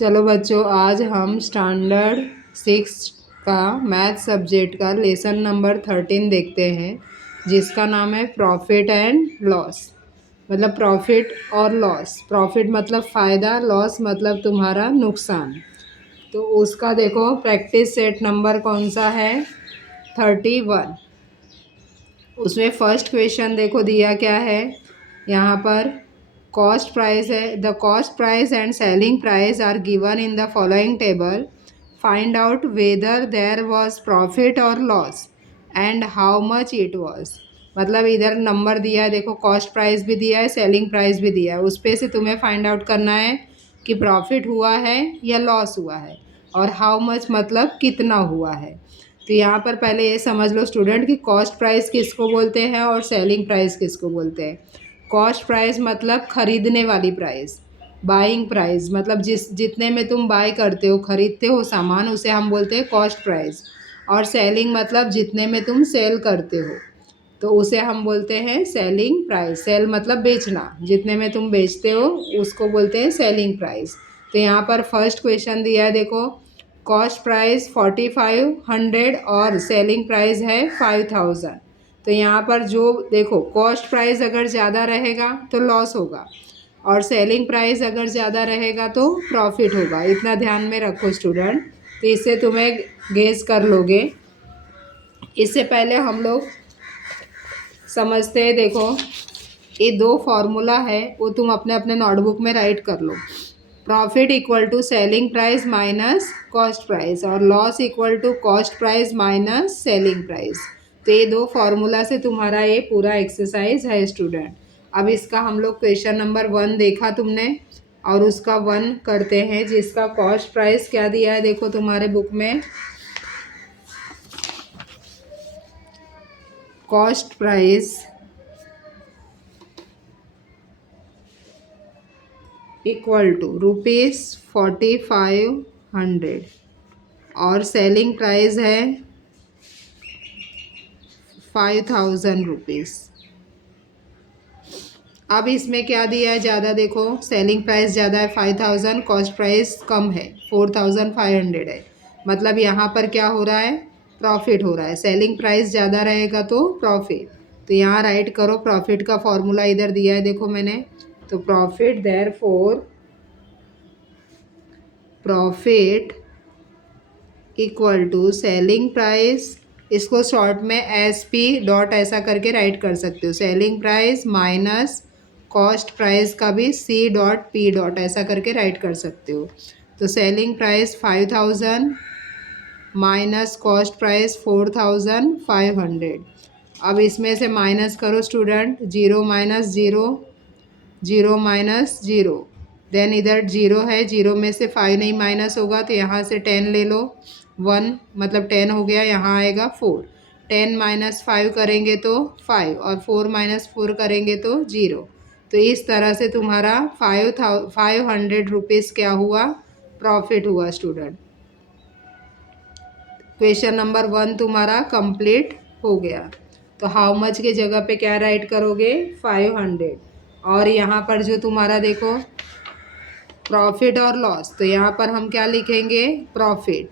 चलो बच्चों, आज हम स्टैंडर्ड 6 का मैथ सब्जेक्ट का लेसन नंबर 13 देखते हैं, जिसका नाम है प्रॉफिट एंड लॉस। मतलब प्रॉफिट और लॉस। प्रॉफिट मतलब फ़ायदा, लॉस मतलब तुम्हारा नुकसान। तो उसका देखो प्रैक्टिस सेट नंबर कौन सा है, 31। उसमें फर्स्ट क्वेश्चन देखो दिया क्या है यहाँ पर। कॉस्ट प्राइस है, the cost price and selling price are given in the following table. Find out whether there was profit और loss and how much it was. मतलब इधर नंबर दिया है, देखो कॉस्ट प्राइस भी दिया है, सेलिंग प्राइस भी दिया है। उस पे से तुम्हें फाइंड आउट करना है कि प्रॉफिट हुआ है या लॉस हुआ है, और हाउ मच मतलब कितना हुआ है। तो यहाँ पर पहले ये समझ लो स्टूडेंट कि कॉस्ट प्राइस किसको बोलते हैं और सेलिंग प्राइस किसको बोलते हैं। कॉस्ट प्राइस मतलब खरीदने वाली प्राइस, बाइंग प्राइस मतलब जितने में तुम बाय करते हो, खरीदते हो सामान, उसे हम बोलते हैं कॉस्ट प्राइस। और सेलिंग मतलब जितने में तुम सेल करते हो, तो उसे हम बोलते हैं सेलिंग प्राइस। सेल मतलब बेचना, जितने में तुम बेचते हो उसको बोलते हैं सेलिंग प्राइस। तो यहाँ पर फर्स्ट क्वेश्चन दिया है, देखो कॉस्ट प्राइस 4500 और सेलिंग प्राइस है 5000। तो यहाँ पर जो देखो कॉस्ट प्राइस अगर ज़्यादा रहेगा तो लॉस होगा, और सेलिंग प्राइस अगर ज़्यादा रहेगा तो प्रॉफिट होगा। इतना ध्यान में रखो स्टूडेंट, तो इससे तुम्हें गेस कर लोगे। इससे पहले हम लोग समझते हैं, देखो ये दो फार्मूला है, वो तुम अपने अपने नोटबुक में राइट कर लो। Profit equal to selling price minus cost price, और loss equal to cost price minus selling price. तो ये दो फार्मूला से तुम्हारा ये पूरा एक्सरसाइज है स्टूडेंट। अब इसका हम लोग क्वेश्चन नंबर 1 देखा तुमने, और उसका 1 करते हैं, जिसका कॉस्ट प्राइस क्या दिया है देखो तुम्हारे बुक में। कॉस्ट प्राइस इक्वल टू ₹4500 और सेलिंग प्राइस है 5000 रुपीज़। अब इसमें क्या दिया है ज़्यादा, देखो सेलिंग प्राइस ज़्यादा है 5000, कॉस्ट प्राइस कम है 4500 है। मतलब यहाँ पर क्या हो रहा है, प्रॉफिट हो रहा है। सेलिंग प्राइस ज़्यादा रहेगा तो प्रॉफिट। तो यहाँ राइट करो, प्रॉफिट का फॉर्मूला इधर दिया है देखो मैंने। तो profit therefore profit equal to selling price, इसको शॉर्ट में SP डॉट ऐसा करके राइट कर सकते हो। Selling price minus cost price का भी C डॉट P डॉट ऐसा करके राइट कर सकते हो। तो selling price 5000 minus cost price 4500। अब इसमें से माइनस करो स्टूडेंट, 0 माइनस 0, 0 माइनस 0, देन इधर 0 है, 0 में से 5 नहीं माइनस होगा, तो यहाँ से 10 ले लो, 1 मतलब 10 हो गया, यहाँ आएगा 4। 10 माइनस 5 करेंगे तो 5, और 4 माइनस 4 करेंगे तो 0। तो इस तरह से तुम्हारा 500 रुपीज़ क्या हुआ, प्रॉफिट हुआ स्टूडेंट। क्वेश्चन नंबर 1 तुम्हारा कंप्लीट हो गया। तो हाउ मच के जगह पे क्या राइट करोगे, 500। और यहाँ पर जो तुम्हारा देखो प्रॉफिट और लॉस, तो यहाँ पर हम क्या लिखेंगे, प्रॉफिट।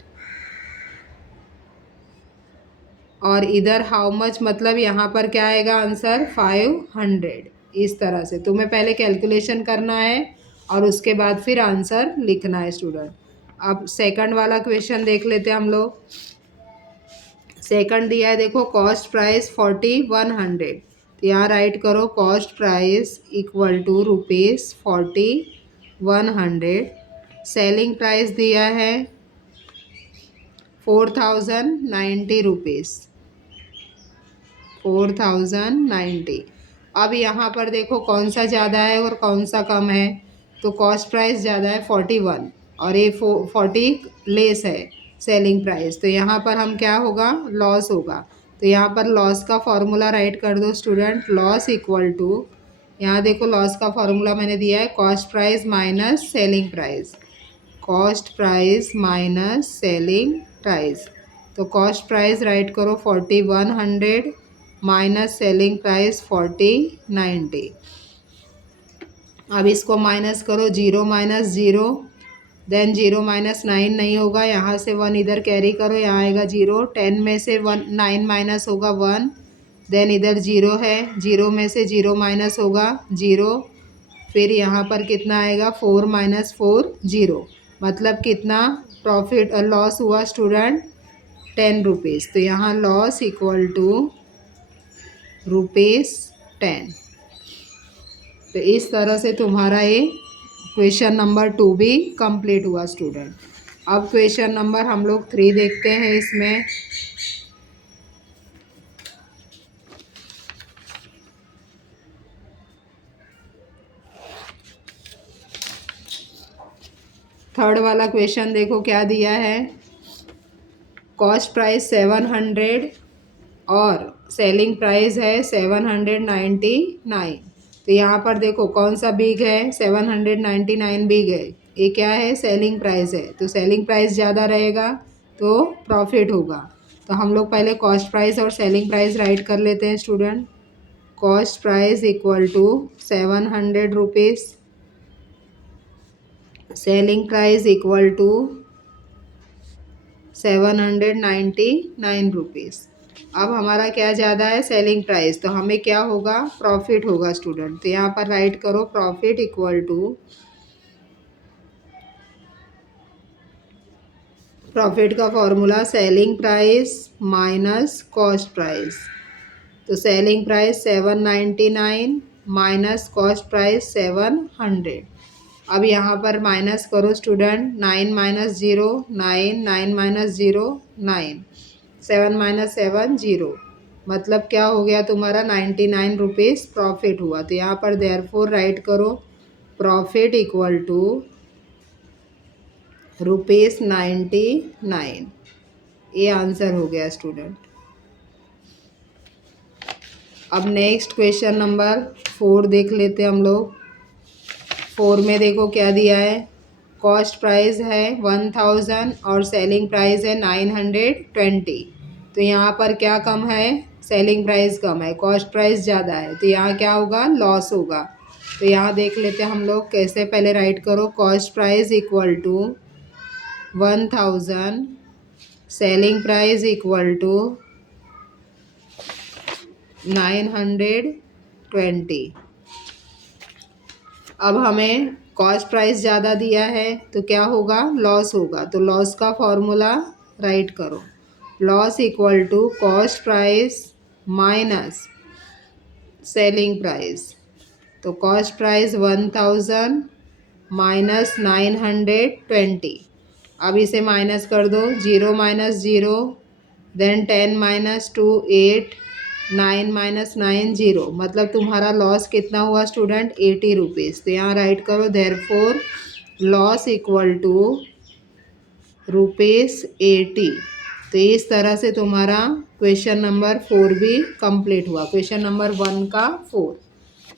और इधर हाउ मच मतलब यहाँ पर क्या आएगा आंसर, 500। इस तरह से तुम्हें पहले कैलकुलेशन करना है और उसके बाद फिर आंसर लिखना है स्टूडेंट। अब सेकंड वाला क्वेश्चन देख लेते हैं हम लोग। सेकंड दिया है देखो कॉस्ट प्राइस 4100। तो यहाँ राइट करो cost price equal to ₹4100। Selling price दिया है 4090 रुपीज़, 4090। अब यहाँ पर देखो कौन सा ज़्यादा है और कौन सा कम है। तो कॉस्ट प्राइस ज़्यादा है 41, और ये 40 लेस है सेलिंग प्राइस। तो यहाँ पर हम क्या होगा, लॉस होगा। तो यहाँ पर लॉस का फॉर्मूला राइट कर दो स्टूडेंट। लॉस इक्वल टू, यहाँ देखो लॉस का फॉर्मूला मैंने दिया है, cost price minus selling price, cost price minus selling price. तो कॉस्ट प्राइस राइट करो 4100 माइनस सेलिंग प्राइस 4090। अब इसको माइनस करो, 0 माइनस 0, देन 0 माइनस 9 नहीं होगा, यहाँ से 1 इधर कैरी करो, यहाँ आएगा 0। 10 में से 9 माइनस होगा 1, देन इधर 0 है, 0 में से 0 माइनस होगा 0, फिर यहाँ पर कितना आएगा 4 माइनस 4 0, मतलब कितना प्रॉफिट लॉस हुआ स्टूडेंट 10 रुपीज़। तो यहाँ लॉस इक्वल टू ₹10। तो इस तरह से तुम्हारा ये क्वेश्चन नंबर 2 भी कंप्लीट हुआ स्टूडेंट। अब क्वेश्चन नंबर हम लोग 3 देखते हैं। इसमें थर्ड वाला क्वेश्चन देखो क्या दिया है। कॉस्ट प्राइस 700 और सेलिंग प्राइस है 799। तो यहाँ पर देखो कौन सा बिग है, 799 बिग है, ये क्या है सेलिंग प्राइस है। तो सेलिंग प्राइस ज़्यादा रहेगा तो प्रॉफिट होगा। तो हम लोग पहले कॉस्ट प्राइस और सेलिंग प्राइस राइट कर लेते हैं student. Cost price equal to 700 rupees, selling price equal to 799 rupees. अब हमारा क्या ज़्यादा है सेलिंग प्राइस, तो हमें क्या होगा प्रॉफिट होगा स्टूडेंट। तो यहाँ पर राइट करो प्रॉफिट इक्वल टू, प्रॉफिट का formula selling price minus cost price. तो selling price 799 minus cost price 700। अब यहाँ पर माइनस करो स्टूडेंट, 9 माइनस 0 9, 9 माइनस 0 9, 7 माइनस 7 0, मतलब क्या हो गया तुम्हारा 99 रुपीज़ प्रॉफिट हुआ। तो यहाँ पर देयरफॉर राइट करो प्रॉफिट इक्वल टू ₹99। ये आंसर हो गया स्टूडेंट। अब नेक्स्ट क्वेश्चन नंबर 4 देख लेते हैं हम लोग। 4 में देखो क्या दिया है। कॉस्ट प्राइस है 1000 और सेलिंग प्राइस है 920। तो यहाँ पर क्या कम है, सेलिंग प्राइस कम है, कॉस्ट प्राइस ज़्यादा है, तो यहाँ क्या होगा लॉस होगा। तो यहाँ देख लेते हैं हम लोग कैसे। पहले राइट करो cost price equal to 1000, selling price equal to 920। अब हमें कॉस्ट प्राइस ज़्यादा दिया है तो क्या होगा लॉस होगा। तो लॉस का फॉर्मूला राइट करो, loss equal to cost price minus selling price. तो कॉस्ट प्राइस 1000 माइनस 920। अब इसे माइनस कर दो, 0 माइनस 0, देन 10 माइनस 2 8, 9 माइनस 9 0, मतलब तुम्हारा लॉस कितना हुआ स्टूडेंट 80 रुपीज़। तो यहाँ राइट करो देयरफॉर लॉस इक्वल टू ₹80। तो इस तरह से तुम्हारा क्वेश्चन नंबर 4 भी कंप्लीट हुआ। क्वेश्चन नंबर 1 का 4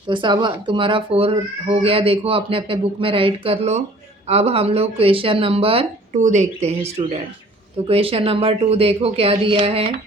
तो सब तुम्हारा 4 हो गया। देखो अपने अपने बुक में राइट कर लो। अब हम लोग क्वेश्चन नंबर 2 देखते हैं स्टूडेंट। तो क्वेश्चन नंबर 2 देखो क्या दिया है।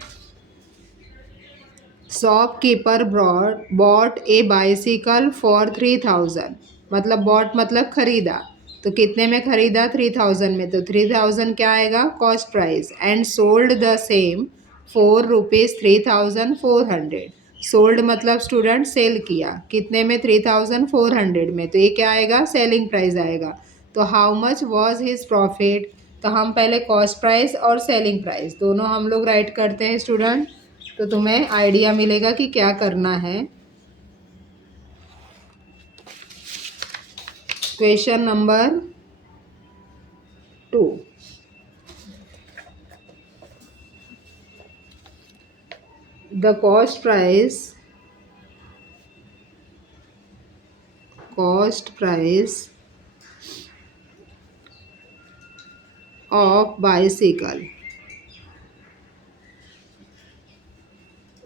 Shopkeeper bot A bicycle for 3000, मतलब बॉट मतलब खरीदा, तो कितने में खरीदा 3000 में। तो 3000 क्या आएगा cost price, and sold the same for ₹3400। Sold मतलब स्टूडेंट सेल किया, कितने में 3400 में, तो ये क्या आएगा सेलिंग प्राइस आएगा। तो how much was his profit. तो हम पहले कॉस्ट प्राइस और सेलिंग प्राइस दोनों हम लोग राइट करते हैं स्टूडेंट, तो तुम्हें आइडिया मिलेगा कि क्या करना है। Question number 2, the cost price of bicycle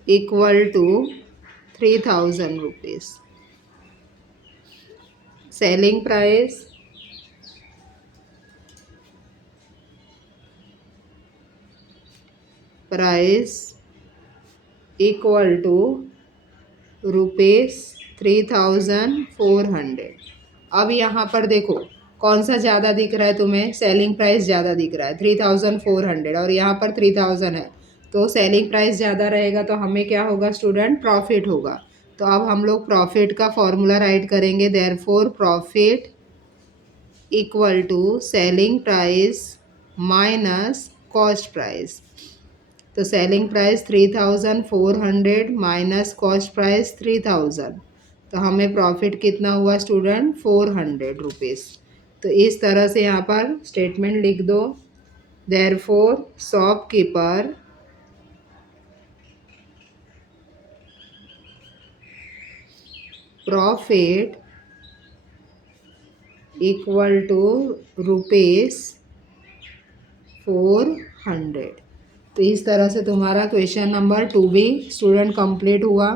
equal to 3000 rupees. Selling price equal to ₹3400। अब यहाँ पर देखो कौन सा ज़्यादा दिख रहा है तुम्हें? सेलिंग प्राइस ज़्यादा दिख रहा है 3400 और यहाँ पर 3000 है, तो सेलिंग प्राइस ज़्यादा रहेगा तो हमें क्या होगा स्टूडेंट? प्रॉफिट होगा। तो अब हम लोग प्रॉफिट का फॉर्मूला राइट करेंगे। Therefore profit equal to selling price minus cost price. तो selling price 3400 minus cost price 3000, तो हमें प्रॉफिट कितना हुआ स्टूडेंट? 400 रुपीज़। तो इस तरह से यहाँ पर स्टेटमेंट लिख दो। Therefore shopkeeper profit equal to rupees 400। तो इस तरह से तुम्हारा क्वेश्चन नंबर 2 भी स्टूडेंट कंप्लीट हुआ।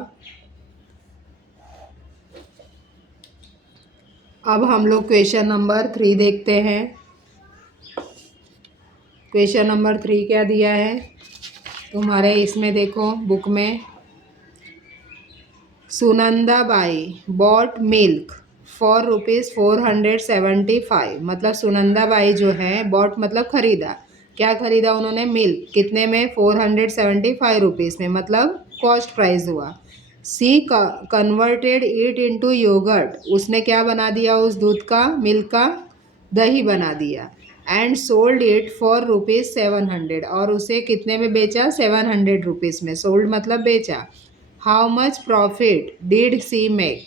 अब हम लोग क्वेश्चन नंबर 3 देखते हैं। क्वेश्चन नंबर 3 क्या दिया है तुम्हारे इसमें? देखो बुक में, Sunanda bai bought milk for ₹475। मतलब सुनंदा बाई जो है, बॉट मतलब खरीदा, क्या खरीदा उन्होंने? मिल्क। कितने में? 475 रुपीज़ में, मतलब कॉस्ट प्राइस हुआ। सी कन्वर्टेड इट इनटू योगर्ट, उसने क्या बना दिया उस दूध का, मिल्क का दही बना दिया। एंड सोल्ड इट फॉर ₹700, और उसे कितने में बेचा? 700 रुपीज़ में। सोल्ड मतलब बेचा। How much profit did she make,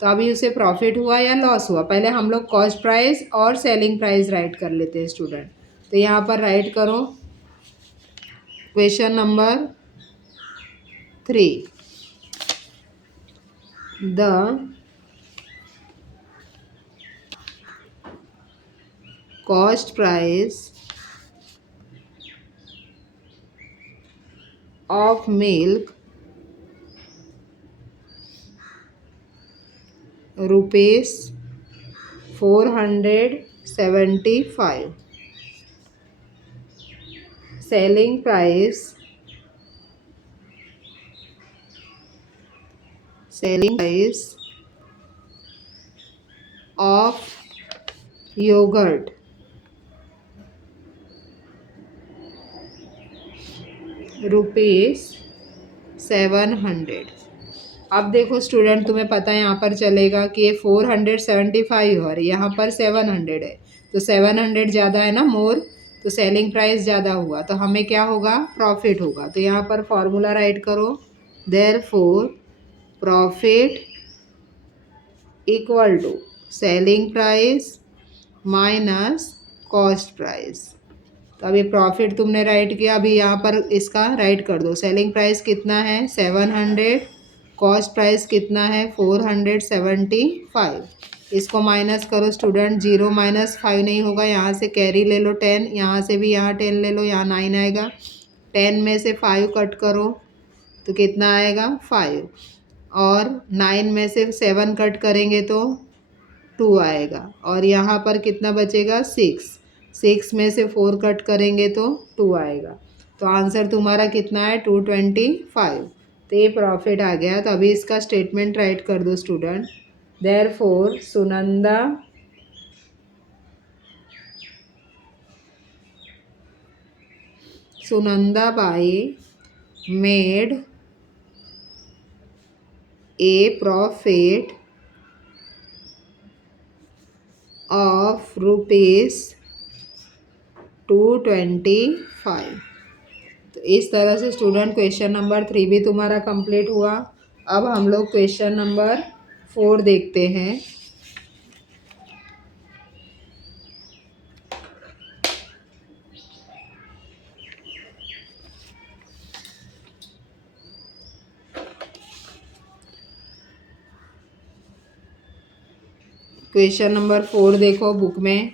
तो अभी उसे प्रॉफिट हुआ या लॉस हुआ? पहले हम लोग कॉस्ट प्राइस और सेलिंग प्राइस राइट कर लेते हैं स्टूडेंट। तो यहाँ पर राइट करो question number 3, the cost price of milk ₹475, selling price of yogurt ₹700। अब देखो स्टूडेंट, तुम्हें पता है यहाँ पर चलेगा कि ये 475 और यहाँ पर 700 है, तो 700 ज़्यादा है ना, मोर, तो सेलिंग प्राइस ज़्यादा हुआ, तो हमें क्या होगा? प्रॉफिट होगा। तो यहाँ पर फॉर्मूला राइट करो। Therefore profit equal to selling price minus cost price. तो अभी प्रॉफिट तुमने राइट किया, अभी यहाँ पर इसका राइट कर दो। सेलिंग प्राइस कितना है? 700, कॉस्ट प्राइस कितना है? 475। इसको माइनस करो स्टूडेंट, 0 माइनस 5 नहीं होगा, यहाँ से कैरी ले लो 10, यहाँ से भी यहाँ 10 ले लो, यहाँ 9 आएगा। 10 में से 5 कट करो तो कितना आएगा? 5, और 9 में से 7 कट करेंगे तो 2 आएगा, और यहाँ पर कितना बचेगा? 6 में से 4 कट करेंगे तो 2 आएगा। तो आंसर तुम्हारा कितना है? 225। तो ये प्रॉफिट आ गया। तो अभी इसका स्टेटमेंट राइट कर दो student. Therefore Sunanda by made a profit of ₹225। तो इस तरह से स्टूडेंट क्वेश्चन नंबर 3 भी तुम्हारा कंप्लीट हुआ। अब हम लोग क्वेश्चन नंबर 4 देखते हैं। क्वेश्चन नंबर 4 देखो बुक में,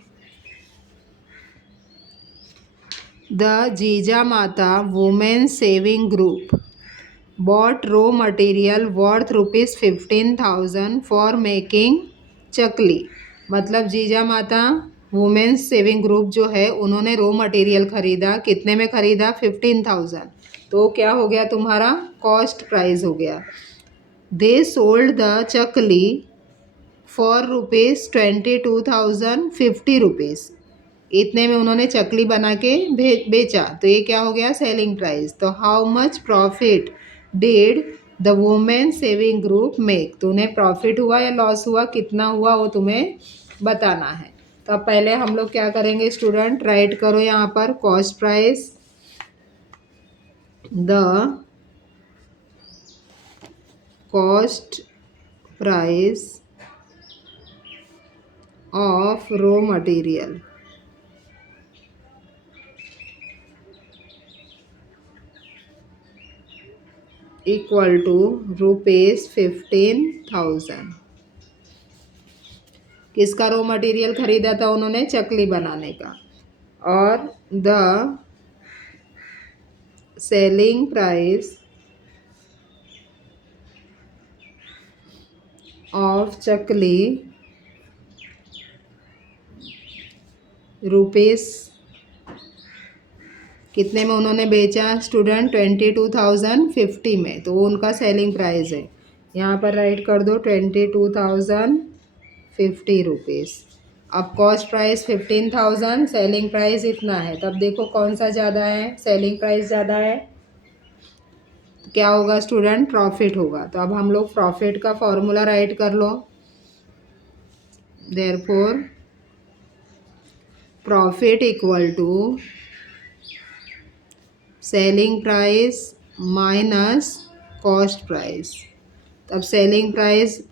the Jija Mata women saving group bought raw material worth ₹15,000 for making chakli. मतलब Jija Mata women's saving group जो है, उन्होंने रॉ मटेरियल खरीदा। कितने में खरीदा? 15,000। तो क्या हो गया तुम्हारा? कॉस्ट प्राइस हो गया। They sold the chakli for ₹22,050। इतने में उन्होंने चकली बना के बेचा, तो ये क्या हो गया, सेलिंग प्राइस। तो how much profit did the women saving group make, तो उन्हें प्रॉफिट हुआ या लॉस हुआ, कितना हुआ, वो तुम्हें बताना है। तो अब पहले हम लोग क्या करेंगे स्टूडेंट, राइट करो यहाँ पर cost price, the cost price of raw material equal to ₹15,000। किसका रॉ मटेरियल खरीदा था उन्होंने, चकली बनाने का। और the selling price of chakli rupees, कितने में उन्होंने बेचा स्टूडेंट, 22,050 में, तो वो उनका सेलिंग प्राइस है। यहाँ पर राइट कर दो 22,050 रुपीज़। अब कॉस्ट प्राइस 15,000, सेलिंग प्राइस इतना है, तब देखो कौन सा ज़्यादा है, सेलिंग प्राइस ज़्यादा है, तो क्या होगा स्टूडेंट, प्रॉफिट होगा। तो अब हम लोग प्रॉफिट का फॉर्मूला राइट कर लो, therefore profit equal to selling price minus cost price. तब सेलिंग प्राइस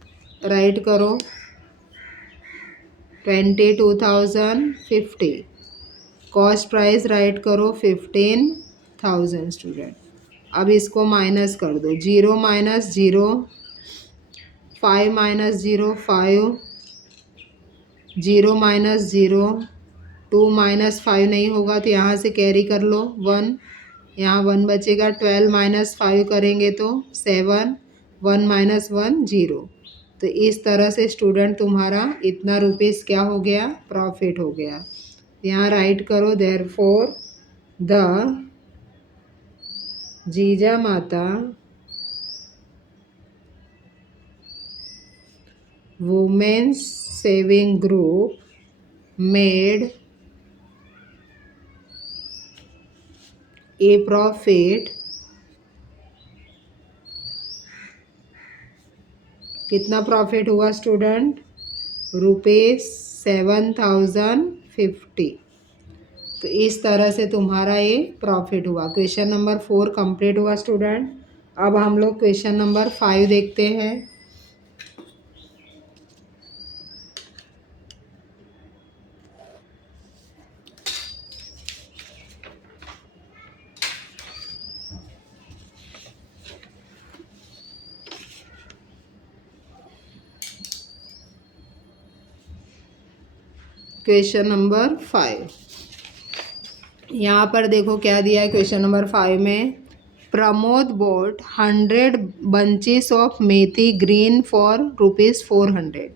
राइट करो 22,050, कॉस्ट प्राइस राइट करो 15,000 स्टूडेंट। अब इसको माइनस कर दो, 0 माइनस 0, 5 माइनस 0 5, 0 माइनस 0, 2 माइनस 5 नहीं होगा तो यहाँ से कैरी कर लो 1, यहाँ 1 बचेगा, 12 माइनस 5 करेंगे तो 7, 1 माइनस 1 0। तो इस तरह से स्टूडेंट तुम्हारा इतना रुपीस क्या हो गया, प्रॉफिट हो गया। यहाँ राइट करो therefore the Jija Mata women's saving group made a profit, कितना प्रॉफिट हुआ स्टूडेंट, ₹7,050। तो इस तरह से तुम्हारा ये प्रॉफिट हुआ। क्वेश्चन नंबर 4 कंप्लीट हुआ स्टूडेंट। अब हम लोग क्वेश्चन नंबर 5 देखते हैं। क्वेश्चन नंबर 5, यहाँ पर देखो क्या दिया है क्वेश्चन नंबर 5 में, Pramod boat 100 bunches of methi green for ₹400।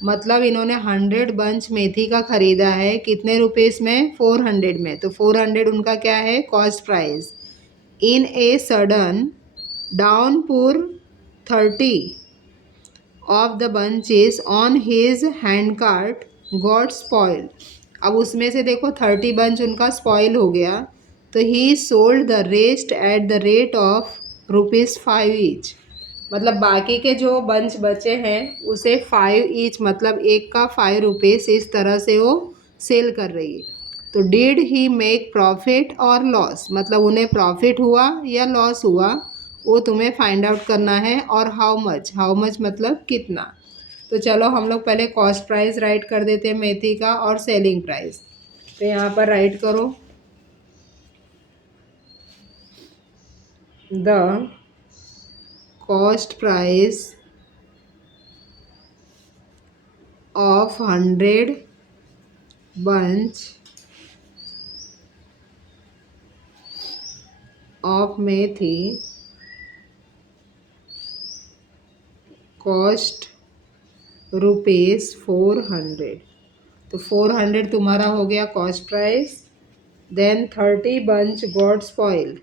मतलब इन्होंने 100 बंच मेथी का ख़रीदा है, कितने रुपीस में, 400 में। तो 400 उनका क्या है, cost price. In a sudden downpour 30 of the bunches on his hand cart got spoiled. अब उसमें से देखो 30 बंच उनका स्पॉइल हो गया, तो ही sold the rest at the rate of ₹5 each. मतलब बाकी के जो बंच बचे हैं उसे 5 ईच, मतलब एक का 5 रुपीस, इस तरह से वो सेल कर रही है। तो डिड ही मेक प्रॉफिट और लॉस, मतलब उन्हें प्रॉफिट हुआ या लॉस हुआ, वो तुम्हें फाइंड आउट करना है। और हाउ मच, हाउ मच मतलब कितना। तो चलो हम लोग पहले कॉस्ट प्राइस राइट कर देते हैं मेथी का और सेलिंग प्राइस। तो यहाँ पर राइट करो the cost price of 100 bunch of methi cost ₹400। तो 400 तुम्हारा हो गया cost price. Then 30 bunch got spoil,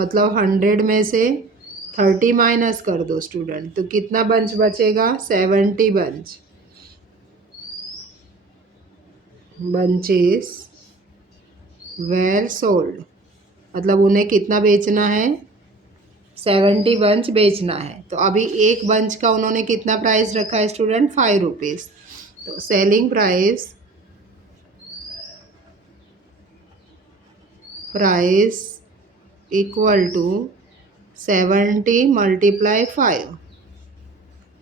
मतलब 100 में से 30 माइनस कर दो स्टूडेंट, तो कितना बंच बचेगा? 70 बंचेस वेर सोल्ड। मतलब उन्हें कितना बेचना है? 70 बंच बेचना है। तो अभी एक बंच का उन्होंने कितना प्राइस रखा है स्टूडेंट? 5 रुपीज़। तो selling price equal to 70 multiply 5,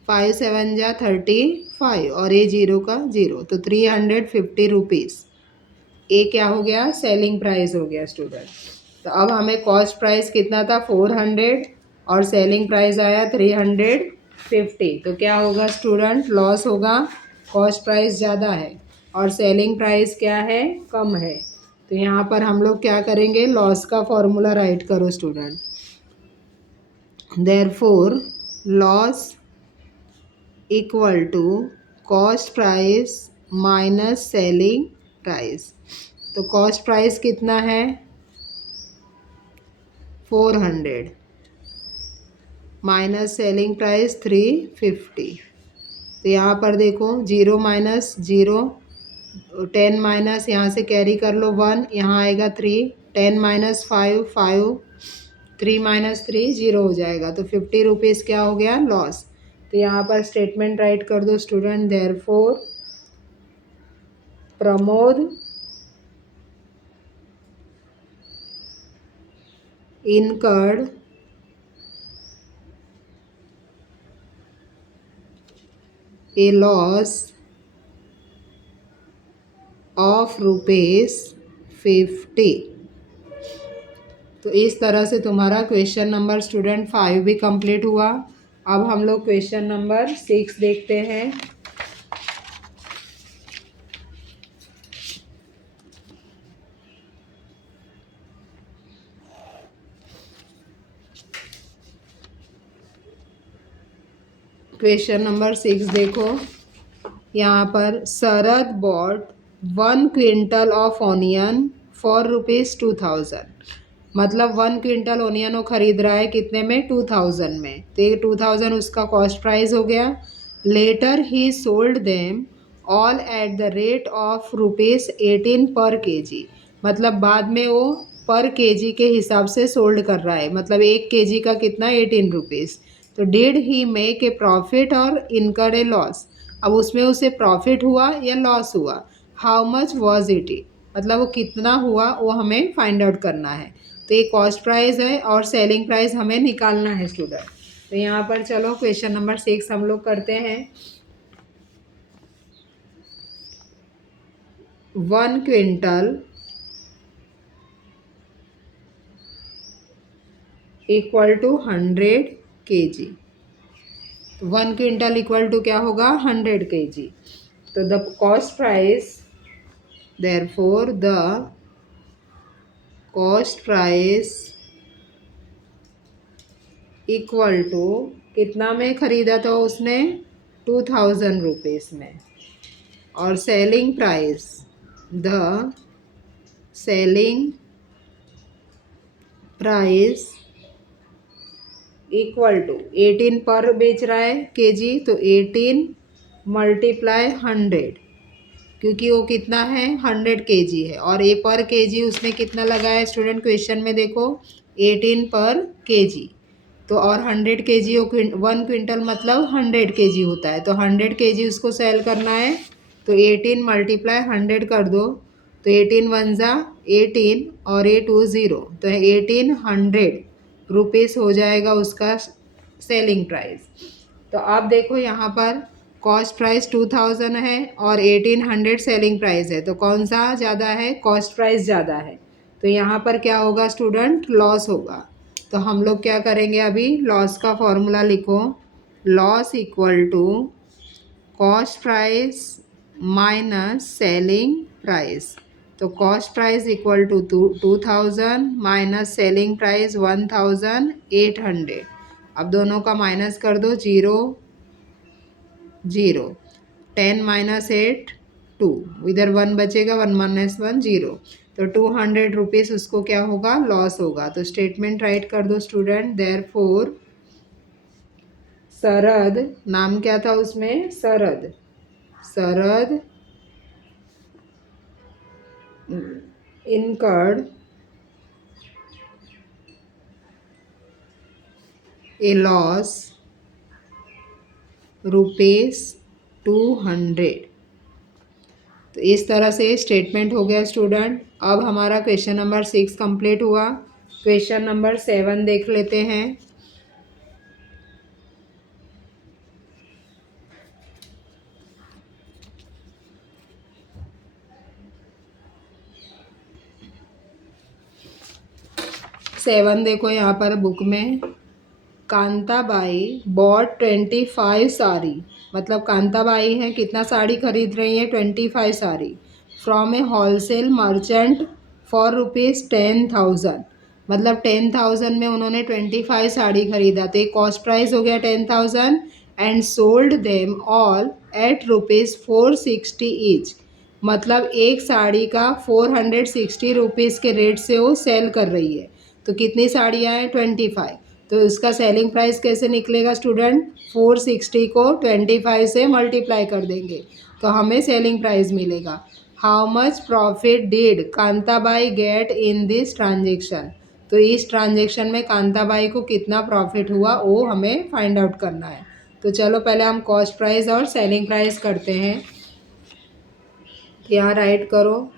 5 7 जा 35 और ये 0 का 0, तो 350 रुपीज़। ये क्या हो गया? सेलिंग प्राइस हो गया स्टूडेंट। तो अब हमें कॉस्ट प्राइस कितना था? 400 और सेलिंग प्राइस आया 350। तो क्या होगा स्टूडेंट? लॉस होगा। कॉस्ट प्राइस ज़्यादा है और सेलिंग प्राइस क्या है? कम है। तो यहाँ पर हम लोग क्या करेंगे? लॉस का फॉर्मूला राइट करो student. Therefore loss equal to cost price minus selling price. तो कॉस्ट प्राइस कितना है? 400 माइनस सेलिंग प्राइस 350। तो यहाँ पर देखो 0 माइनस 0, 10 माइनस यहाँ से कैरी कर लो 1, यहाँ आएगा 3, 10 माइनस 5, 5, 3 माइनस 3 0 हो जाएगा। तो 50 रुपीज़ क्या हो गया? लॉस। तो यहाँ पर स्टेटमेंट राइट कर दो student. Therefore Pramod incurred a loss of ₹50। तो इस तरह से तुम्हारा क्वेश्चन नंबर स्टूडेंट 5 भी कंप्लीट हुआ। अब हम लोग क्वेश्चन नंबर 6 देखते हैं। क्वेश्चन नंबर 6 देखो, यहाँ पर Sharad bought 1 quintal of onion for ₹2000। मतलब 1 क्विंटल ओनियन वो खरीद रहा है कितने में? 2000 में। तो ये 2000 उसका कॉस्ट प्राइस हो गया। Later he sold them all at the rate of ₹18 per KG. मतलब बाद में वो पर केजी के हिसाब से सोल्ड कर रहा है। मतलब 1 केजी का कितना? 18 रुपीज़। तो did he make a profit और इनकर ए लॉस। अब उसमें उसे प्रॉफिट हुआ या लॉस हुआ? How much was it? मतलब वो कितना हुआ वो हमें फाइंड आउट करना है। तो ये कॉस्ट प्राइस है और सेलिंग प्राइस हमें निकालना है स्टूडेंट। तो यहाँ पर चलो क्वेश्चन नंबर 6 हम लोग करते हैं। 1 quintal equal to 100 kg। 1 quintal equal to क्या होगा? 100 kg। तो the cost price, therefore the cost price equal to कितना में ख़रीदा था उसने? 2000 रुपीज़ में। और selling price, the selling price equal to 18 पर बेच रहा है केजी, तो 18 मल्टीप्लाई 100, क्योंकि वो कितना है? 100 केजी है। और ए पर केजी उसने कितना लगाया स्टूडेंट? क्वेश्चन में देखो 18 पर केजी। तो और 100 केजी, 1 क्विंटल मतलब 100 केजी होता है। तो 100 केजी उसको सेल करना है। तो 18 मल्टीप्लाई 100 कर दो, तो 18 1 जा 18 और ये 2 0, तो 1800 रुपीज़ हो जाएगा उसका सेलिंग प्राइस। तो आप देखो यहाँ पर कॉस्ट प्राइस 2000 है और 1800 सेलिंग प्राइस है। तो कौन सा ज़्यादा है? कॉस्ट प्राइस ज़्यादा है। तो यहाँ पर क्या होगा स्टूडेंट? लॉस होगा। तो हम लोग क्या करेंगे? अभी लॉस का फॉर्मूला लिखो। Loss equal to cost price minus selling price. तो cost price equal to 2000 minus selling price 1800। अब दोनों का माइनस कर दो, 0 0, 10 माइनस 8 2, इधर 1 बचेगा, 1 माइनस 1 0। तो 200 रुपीज़ उसको क्या होगा, लॉस होगा। तो स्टेटमेंट राइट कर दो स्टूडेंट। देयरफॉर शरद, नाम क्या था उसमें, शरद, शरद incurred a loss रुपीस 200। तो इस तरह से स्टेटमेंट हो गया स्टूडेंट। अब हमारा क्वेश्चन नंबर 6 कंप्लीट हुआ। क्वेश्चन नंबर 7 देख लेते हैं। सेवन देखो यहाँ पर बुक में, कांताबाई बॉट 25 साड़ी, मतलब कांताबाई है कितना साड़ी खरीद रही है, 25 sari, from A wholesale merchant for ₹10,000। मतलब 10,000 में उन्होंने 25 साड़ी खरीदा, तो एक कॉस्ट प्राइस हो गया 10,000 and sold them all eight ₹460 each. मतलब एक साड़ी का 460 रुपीज़ के रेट से वो सेल कर रही है। तो कितनी साड़ियाँ हैं, 25। तो इसका सेलिंग प्राइस कैसे निकलेगा स्टूडेंट, 460 को 25 से मल्टीप्लाई कर देंगे तो हमें सेलिंग प्राइस मिलेगा। How much profit did Kantabai get in this transaction. तो इस ट्रांजेक्शन में कांताबाई को कितना प्रॉफिट हुआ वो हमें फाइंड आउट करना है। तो चलो पहले हम कॉस्ट प्राइस और सेलिंग प्राइस करते हैं। यहाँ राइट करो,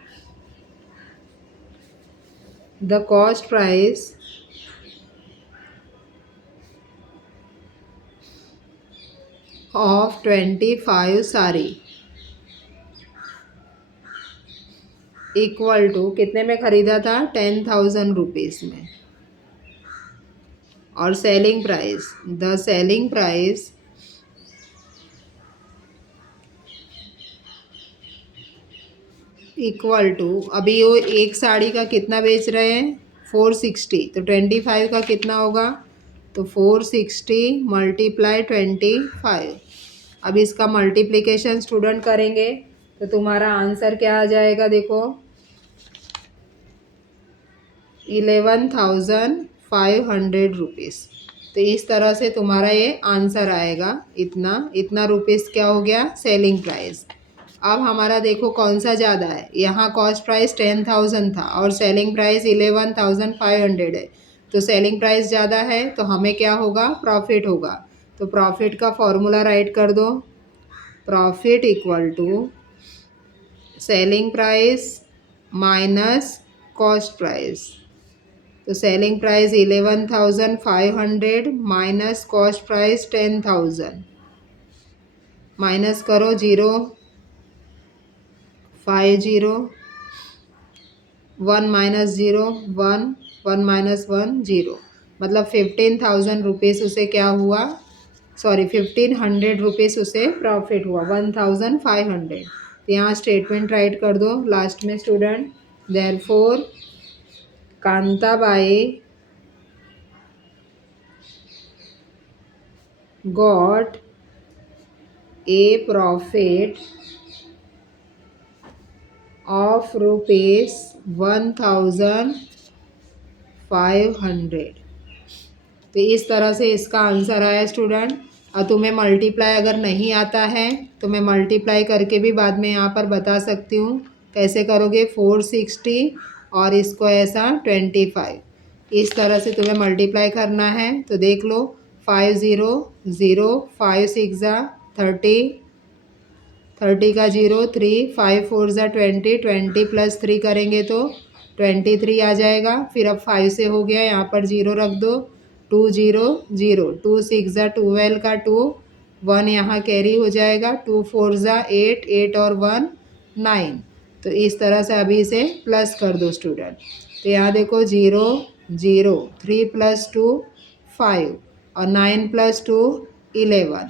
the cost price of 25 sari equal to, कितने में ख़रीदा था, 10,000 रुपीज़ में। और selling price, the selling price equal to, अभी वो एक साड़ी का कितना बेच रहे हैं, 460, तो 25 का कितना होगा, तो 460 मल्टीप्लाई 25। अब इसका मल्टीप्लिकेशन स्टूडेंट करेंगे तो तुम्हारा आंसर क्या आ जाएगा, देखो 11,500 रुपीज़। तो इस तरह से तुम्हारा ये आंसर आएगा। इतना इतना रुपीज़ क्या हो गया, सेलिंग प्राइस। अब हमारा देखो कौन सा ज़्यादा है, यहाँ कॉस्ट प्राइस 10,000 था और सेलिंग प्राइस 11,500 है। तो सेलिंग प्राइस ज़्यादा है तो हमें क्या होगा, प्रॉफिट होगा। तो प्रॉफिट का फॉर्मूला राइट कर दो, profit equal to selling price minus cost price. तो selling price 11,500 minus cost price 10,000, minus करो 0, 50, 1 माइनस 0, 1, 1 माइनस 1 0। मतलब 15,000 रुपीज़ उसे क्या हुआ, सॉरी 1,500 रुपीज़ उसे प्रॉफिट हुआ, 1,500। तो यहाँ स्टेटमेंट राइट कर दो लास्ट में student. Therefore Kantabai got a profit of ₹1,500। तो इस तरह से इसका आंसर आया स्टूडेंट। और तुम्हें मल्टीप्लाई अगर नहीं आता है तो मैं मल्टीप्लाई करके भी बाद में यहाँ पर बता सकती हूँ। कैसे करोगे, 460 और इसको ऐसा 25, इस तरह से तुम्हें मल्टीप्लाई करना है। तो देख लो, 5 0 0, 5 6 30, 30 का 0 3, 5 4 20, 20 प्लस 3 करेंगे तो 23 आ जाएगा। फिर अब 5 से हो गया, यहाँ पर 0 रख दो, 2 0 0, 2 6 12 का 2, 1 यहाँ कैरी हो जाएगा, 2 4 8, 8 और 1 9। तो इस तरह से अभी इसे प्लस कर दो स्टूडेंट। तो यहाँ देखो 0 0, 3 प्लस 2 5 और 9 प्लस 2 11।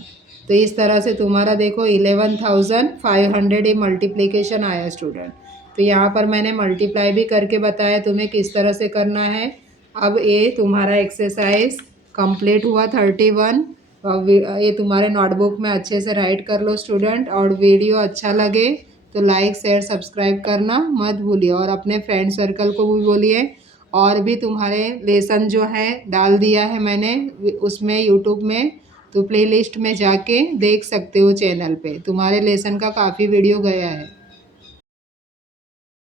तो इस तरह से तुम्हारा देखो 11,500 ये मल्टीप्लिकेशन आया स्टूडेंट। तो यहाँ पर मैंने मल्टीप्लाई भी करके बताया तुम्हें किस तरह से करना है। अब ये तुम्हारा एक्सरसाइज कंप्लीट हुआ 31। और ये तुम्हारे नोटबुक में अच्छे से राइट कर लो स्टूडेंट। और वीडियो अच्छा लगे तो लाइक शेयर सब्सक्राइब करना मत भूलिए और अपने फ्रेंड सर्कल को भी बोलिए। और भी तुम्हारे लेसन जो है डाल दिया है मैंने उसमें यूट्यूब में, तो प्लेलिस्ट में जाके देख सकते हो, चैनल पे तुम्हारे लेसन का काफ़ी वीडियो गया है।